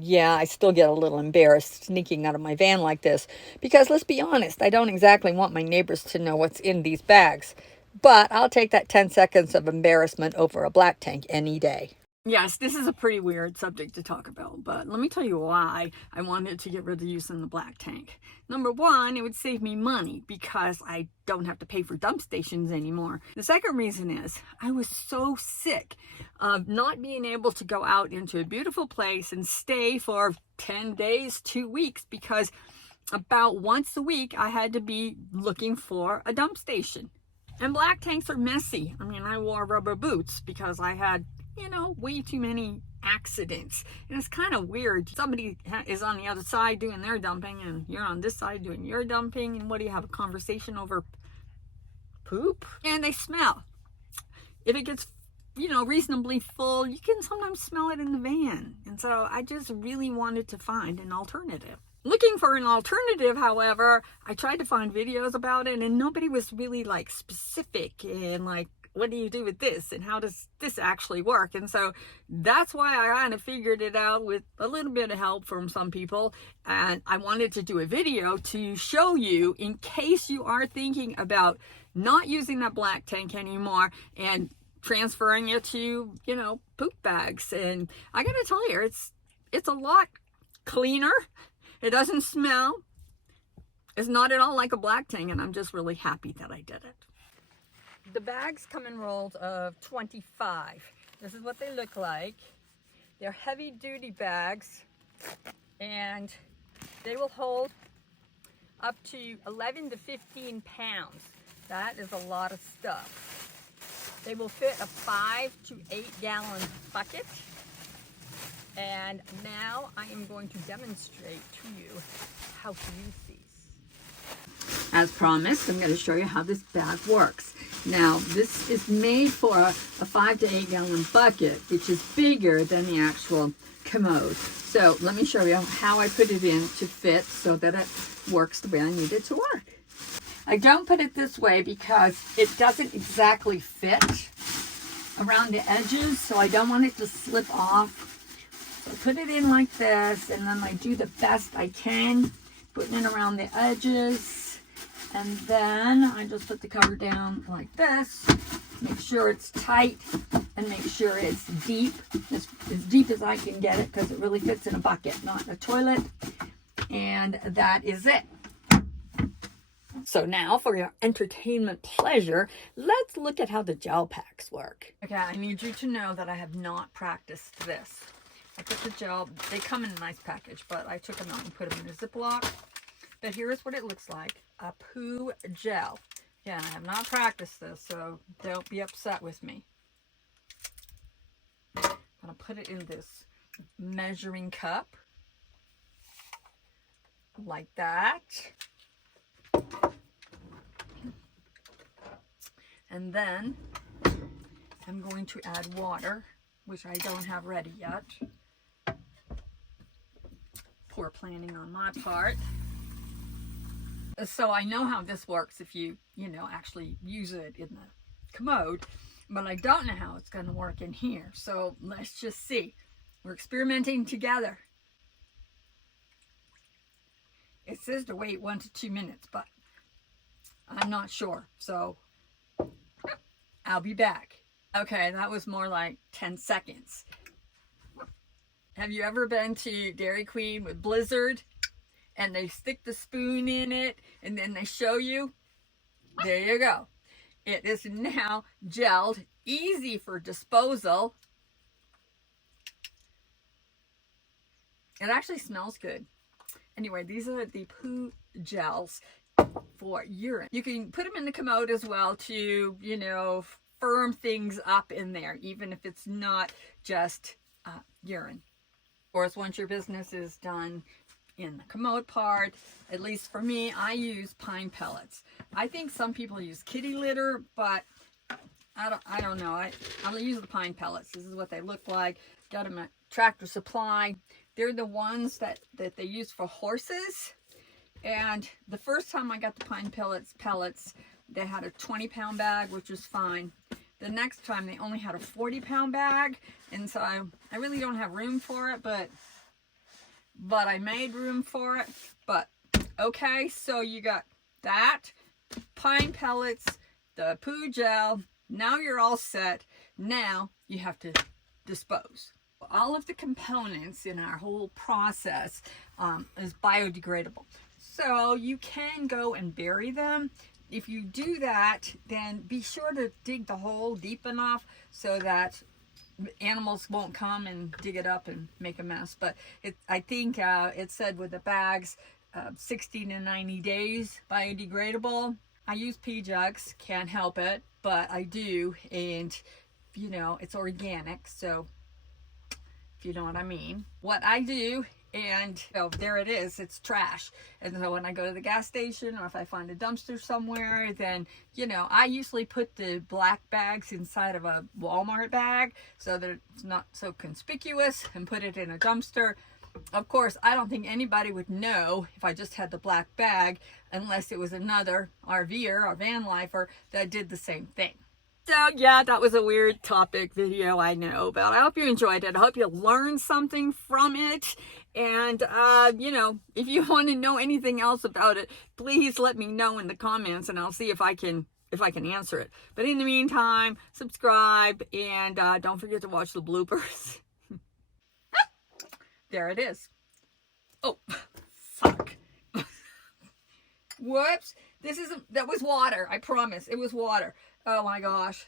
Yeah, I still get a little embarrassed sneaking out of my van like this because let's be honest, I don't exactly want my neighbors to know what's in these bags. But I'll take that 10 seconds of embarrassment over a black tank any day. Yes, this is a pretty weird subject to talk about, but let me tell you why I wanted to get rid of using the black tank. Number one, it would save me money because I don't have to pay for dump stations anymore. The second reason is I was so sick of not being able to go out into a beautiful place and stay for 10 days, 2 weeks, because about once a week I had to be looking for a dump station. And black tanks are messy. I mean, I wore rubber boots because I had, way too many accidents. And it's kind of weird. Somebody is on the other side doing their dumping and you're on this side doing your dumping. And what do you have, a conversation over poop? And they smell. If it gets, reasonably full, you can sometimes smell it in the van. And so I just really wanted to find an alternative. Looking for an alternative, however, I tried to find videos about it and nobody was really like specific and like, what do you do with this and how does this actually work? And so that's why I kind of figured it out with a little bit of help from some people. And I wanted to do a video to show you in case you are thinking about not using that black tank anymore and transferring it to, poop bags. And I gotta tell you, it's a lot cleaner. It doesn't smell. It's not at all like a black tank, and I'm just really happy that I did it. The bags come in rolls of 25. This is what they look like. They're heavy duty bags, and they will hold up to 11 to 15 pounds. That is a lot of stuff. They will fit a 5 to 8 gallon bucket. And now I am going to demonstrate to you how to use these. As promised, I'm going to show you how this bag works. Now, this is made for a 5 to 8 gallon bucket, which is bigger than the actual commode. So let me show you how I put it in to fit so that it works the way I need it to work. I don't put it this way because it doesn't exactly fit around the edges, so I don't want it to slip off. So I put it in like this, and then I do the best I can, putting it around the edges. And then I just put the cover down like this, make sure it's tight, and make sure it's deep, as deep as I can get it, because it really fits in a bucket, not a toilet. And that is it. So now for your entertainment pleasure, let's look at how the gel packs work. Okay, I need you to know that I have not practiced this. I put the gel, they come in a nice package, but I took them out and put them in a Ziploc. But here's what it looks like, a poo gel. Again, I have not practiced this, so don't be upset with me. I'm gonna put it in this measuring cup, like that. And then I'm going to add water, which I don't have ready yet. Poor planning on my part. So I know how this works if you actually use it in the commode, but I don't know how it's going to work in here. So let's just see. We're experimenting together. It says to wait 1 to 2 minutes, but I'm not sure. So I'll be back. Okay, that was more like 10 seconds. Have you ever been to Dairy Queen with Blizzard and they stick the spoon in it and then they show you? There you go. It is now gelled, easy for disposal. It actually smells good. Anyway, these are the poo gels for urine. You can put them in the commode as well to, firm things up in there, even if it's not just urine. Of course, once your business is done in the commode part, at least for me, I use pine pellets. I think some people use kitty litter, but I don't know. I'll use the pine pellets. This is what they look like. Got them at Tractor Supply. They're the ones that they use for horses. And the first time I got the pine pellets, they had a 20-pound bag, which was fine. The next time they only had a 40-pound bag, and so I really don't have room for it, but but I made room for it. But okay, so you got that, pine pellets, the poo gel. Now you're all set. Now you have to dispose. All of the components in our whole process is biodegradable. So you can go and bury them. If you do that, then be sure to dig the hole deep enough so that animals won't come and dig it up and make a mess. But I think it said with the bags, 60 to 90 days biodegradable. I use pea jugs, can't help it, but I do, and you know, it's organic, so if you know what I mean. What I do, and oh, there it is, it's trash. And so when I go to the gas station, or if I find a dumpster somewhere, then, you know, I usually put the black bags inside of a Walmart bag so that it's not so conspicuous, and put it in a dumpster. Of course, I don't think anybody would know if I just had the black bag unless it was another RVer or van lifer that did the same thing. So yeah, that was a weird topic video, I know, but I hope you enjoyed it. I hope you learned something from it. And, you know, if you want to know anything else about it, please let me know in the comments and I'll see if I can answer it. But in the meantime, subscribe and don't forget to watch the bloopers. There it is. Oh, fuck. Whoops. That was water. I promise. It was water. Oh my gosh.